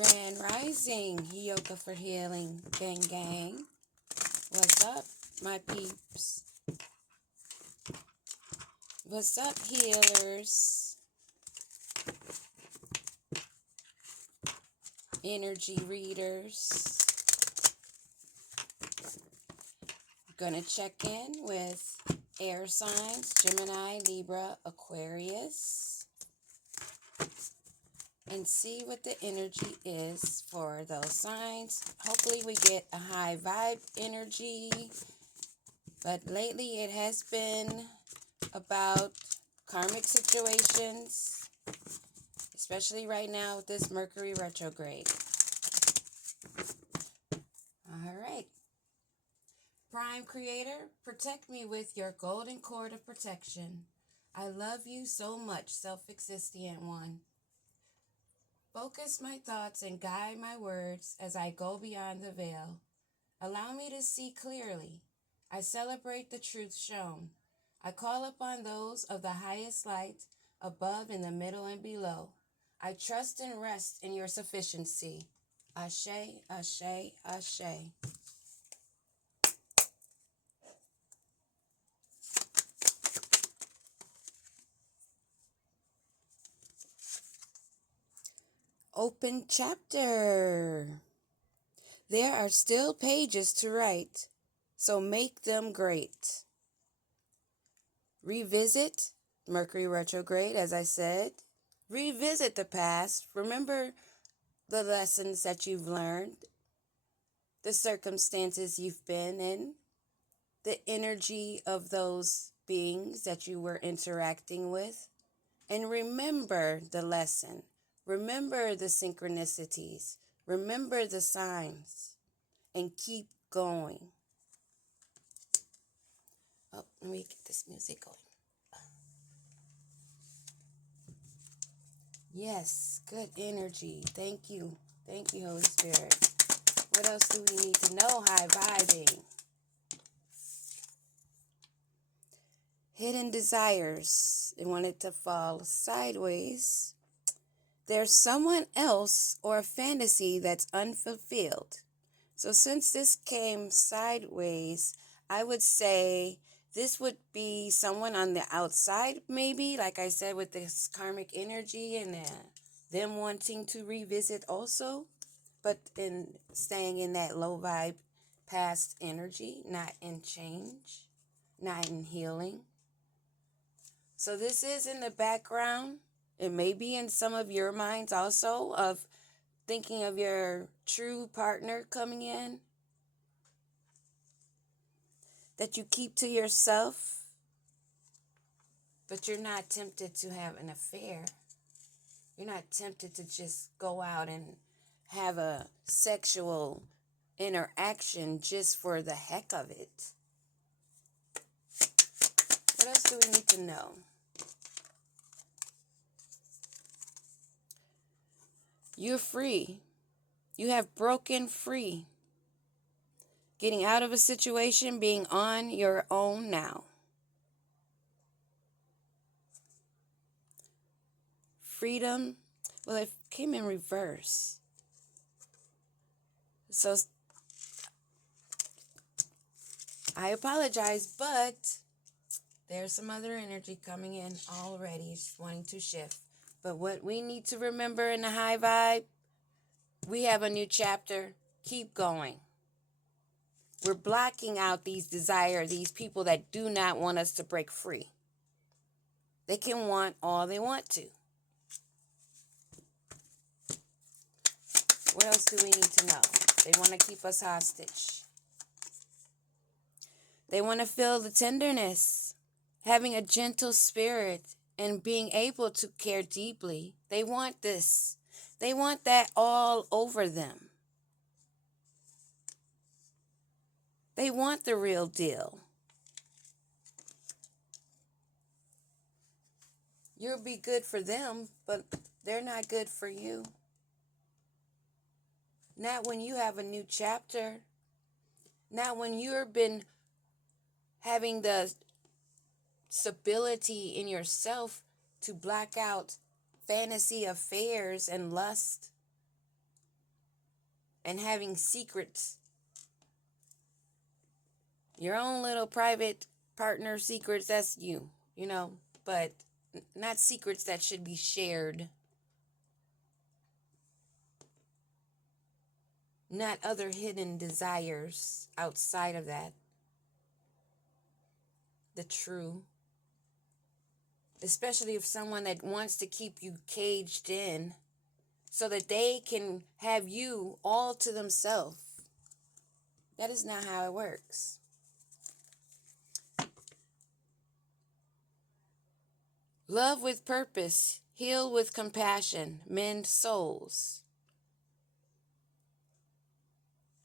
Grand Rising, Yoga for Healing, gang gang. What's up, my peeps? What's up, healers? Energy readers. Gonna check in with air signs, Gemini, Libra, Aquarius, and see what the energy is for those signs. Hopefully we get a high vibe energy, but lately it has been about karmic situations, especially right now with this Mercury retrograde. All right. Prime Creator, protect me with your golden cord of protection. I love you so much, self-existent one. Focus my thoughts and guide my words as I go beyond the veil. Allow me to see clearly. I celebrate the truth shown. I call upon those of the highest light, above, in the middle, and below. I trust and rest in your sufficiency. Ashe, ashe, ashe. Open chapter. There are still pages to write, so make them great. Revisit Mercury retrograde, as I said. Revisit the past. Remember the lessons that you've learned, the circumstances you've been in, the energy of those beings that you were interacting with, and remember the lesson. Remember the synchronicities. Remember the signs, and keep going. Oh, let me get this music going. Yes, good energy. Thank you. Thank you, Holy Spirit. What else do we need to know? High vibing. Hidden desires. They want it to fall sideways. There's someone else or a fantasy that's unfulfilled. So since this came sideways, I would say this would be someone on the outside, maybe, like I said, with this karmic energy and them wanting to revisit also, but in staying in that low vibe past energy, not in change, not in healing. So this is in the background. It may be in some of your minds also of thinking of your true partner coming in that you keep to yourself, but you're not tempted to have an affair. You're not tempted to just go out and have a sexual interaction just for the heck of it. What else do we need to know? You're free. You have broken free. Getting out of a situation, being on your own now. Freedom. Well, it came in reverse. So I apologize, but there's some other energy coming in already, wanting to shift. But what we need to remember in the high vibe, we have a new chapter. Keep going. We're blocking out these people that do not want us to break free. They can want all they want to. What else do we need to know? They want to keep us hostage. They want to feel the tenderness, having a gentle spirit, and being able to care deeply. They want this. They want that all over them. They want the real deal. You'll be good for them, but they're not good for you. Not when you have a new chapter. Not when you've been having the stability in yourself to block out fantasy affairs and lust. and having secrets, your own little private partner secrets, that's you, but not secrets that should be shared. Not other hidden desires outside of that. The true. Especially if someone that wants to keep you caged in so that they can have you all to themselves. That is not how it works. Love with purpose, heal with compassion, mend souls.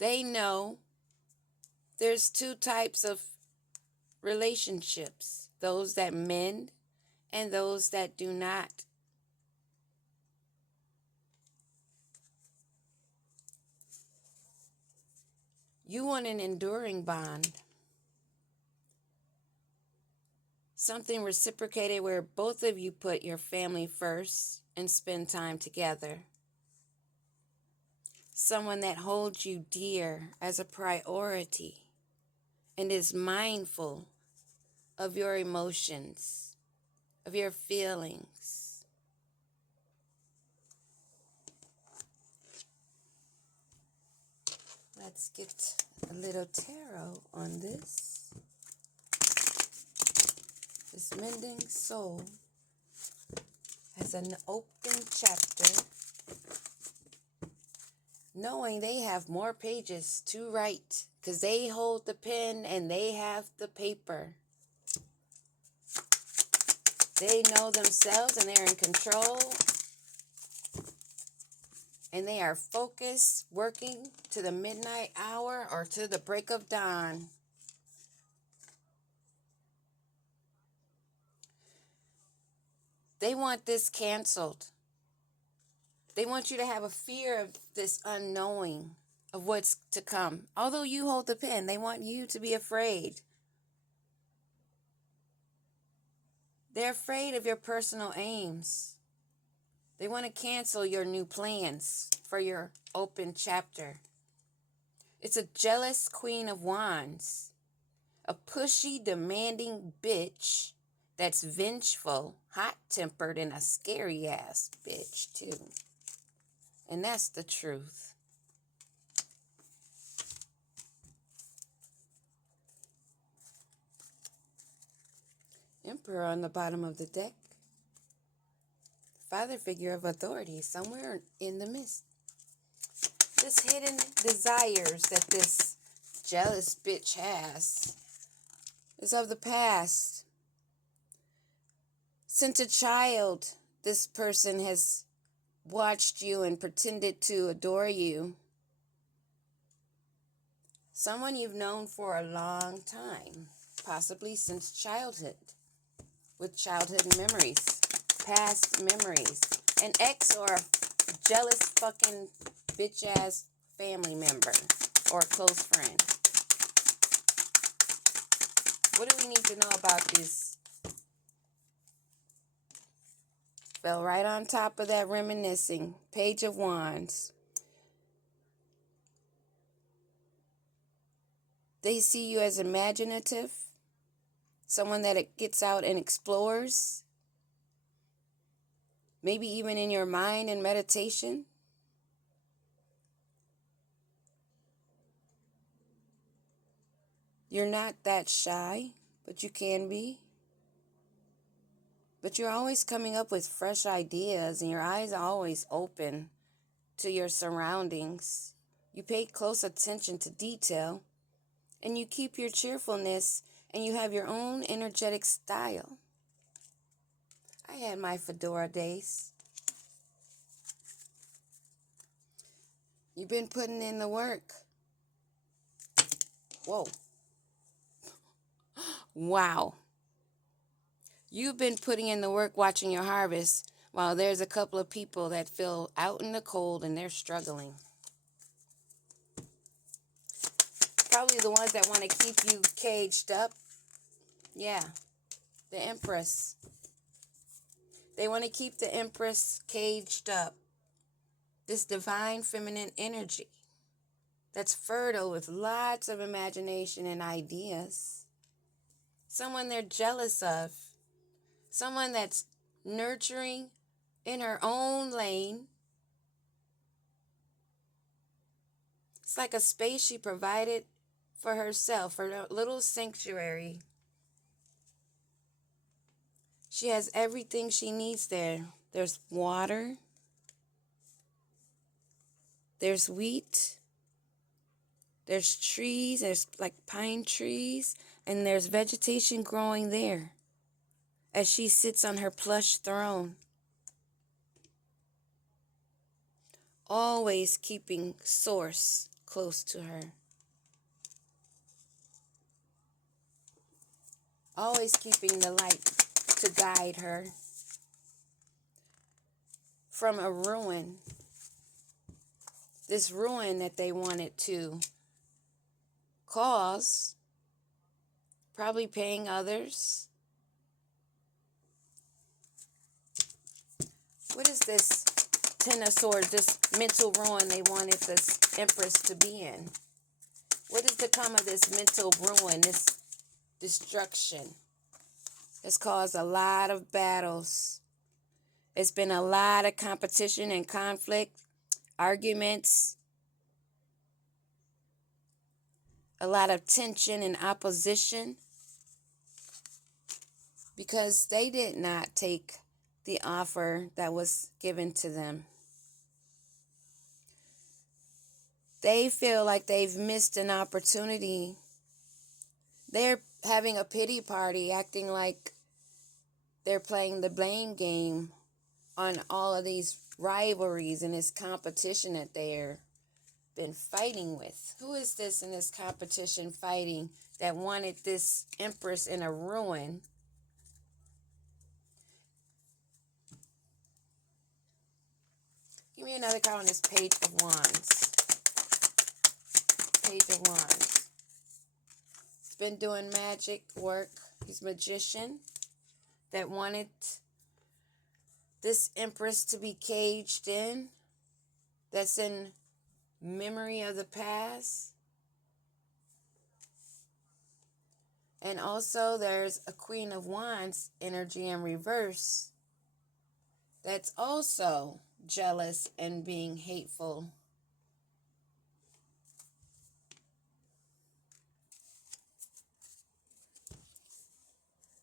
They know there's two types of relationships, those that mend and those that do not. You want an enduring bond. Something reciprocated where both of you put your family first and spend time together. Someone that holds you dear as a priority and is mindful of your emotions, of your feelings. Let's get a little tarot on this. This mending soul has an open chapter, knowing they have more pages to write because they hold the pen and they have the paper. They know themselves and they're in control. And they are focused, working to the midnight hour or to the break of dawn. They want this canceled. They want you to have a fear of this unknowing of what's to come. Although you hold the pen, they want you to be afraid. They're afraid of your personal aims. They want to cancel your new plans for your open chapter. It's a jealous Queen of Wands, a pushy, demanding bitch that's vengeful, hot-tempered, and a scary-ass bitch, too. And that's the truth. Emperor on the bottom of the deck. Father figure of authority somewhere in the midst. This hidden desires that this jealous bitch has is of the past. Since a child, this person has watched you and pretended to adore you. Someone you've known for a long time, possibly since childhood, with childhood memories, past memories, an ex or a jealous fucking bitch-ass family member or close friend. What do we need to know about this? Fell right on top of that reminiscing. Page of Wands. They see you as imaginative, someone that gets out and explores, maybe even in your mind and meditation. You're not that shy, but you can be. But you're always coming up with fresh ideas and your eyes are always open to your surroundings. You pay close attention to detail and you keep your cheerfulness and you have your own energetic style. I had my fedora days. You've been putting in the work. Whoa. Wow. You've been putting in the work watching your harvest while there's a couple of people that feel out in the cold and they're struggling. Probably the ones that want to keep you caged up. Yeah, the Empress. They want to keep the Empress caged up. This divine feminine energy. that's fertile with lots of imagination and ideas. Someone they're jealous of. Someone that's nurturing in her own lane. It's like a space she provided for herself, her little sanctuary. She has everything she needs there. There's water. There's wheat. There's trees. There's like pine trees. And there's vegetation growing there as she sits on her plush throne. Always keeping Source close to her. Always keeping the light to guide her from a ruin. This ruin that they wanted to cause, probably paying others. What is this Ten of Swords, this mental ruin they wanted this Empress to be in? What is to come of this mental ruin, this destruction? It's caused a lot of battles. It's been a lot of competition and conflict, arguments, a lot of tension and opposition, because they did not take the offer that was given to them. They feel like they've missed an opportunity. They're having a pity party, acting like they're playing the blame game on all of these rivalries and this competition that they're been fighting with. Who is this in this competition fighting that wanted this Empress in a ruin? Give me another card on this Page of Wands. Page of Wands. He's been doing magic work. He's a magician that wanted this Empress to be caged in. That's in memory of the past. And also there's a Queen of Wands energy in reverse that's also jealous and being hateful.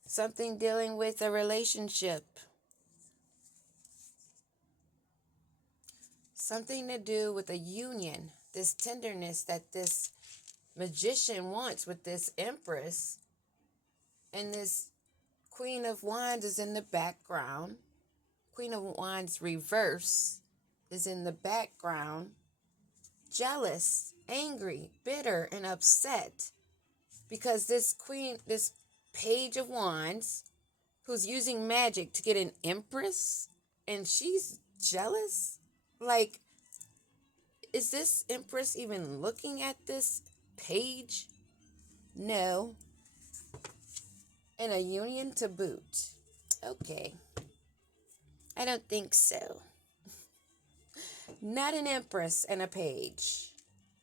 Something dealing with a relationship. Something to do with a union. This tenderness that this magician wants with this Empress. And this Queen of Wands is in the background. Queen of Wands reverse is in the background. Jealous, angry, bitter, and upset. Because this Page of Wands, who's using magic to get an Empress, and she's jealous? Like, is this Empress even looking at this page? No. And a union to boot. Okay. I don't think so. Not an Empress and a page.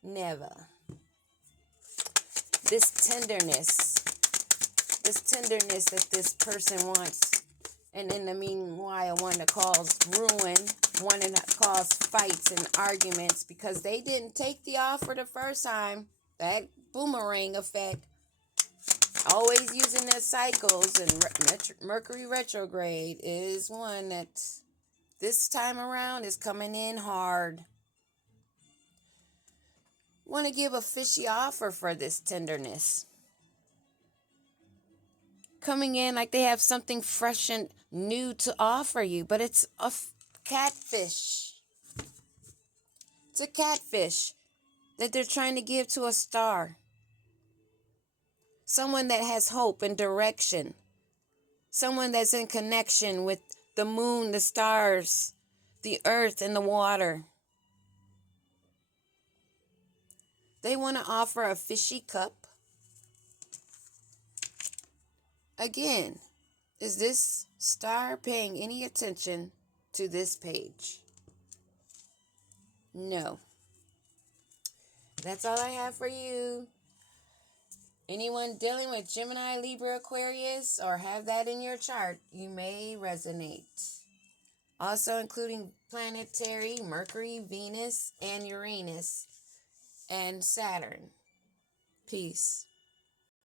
Never. This tenderness that this person wants, and in the meanwhile want to cause ruin, want to cause fights and arguments because they didn't take the offer the first time. That boomerang effect. Always using their cycles, and Mercury retrograde is one that this time around is coming in hard. Want to give a fishy offer for this tenderness. Coming in like they have something fresh and new to offer you, but it's a catfish. It's a catfish that they're trying to give to a star. Someone that has hope and direction. Someone that's in connection with the moon, the stars, the earth, and the water. They want to offer a fishy cup. Again, is this star paying any attention to this page? No. That's all I have for you. Anyone dealing with Gemini, Libra, Aquarius, or have that in your chart, you may resonate. Also including planetary, Mercury, Venus, and Uranus, and Saturn. Peace.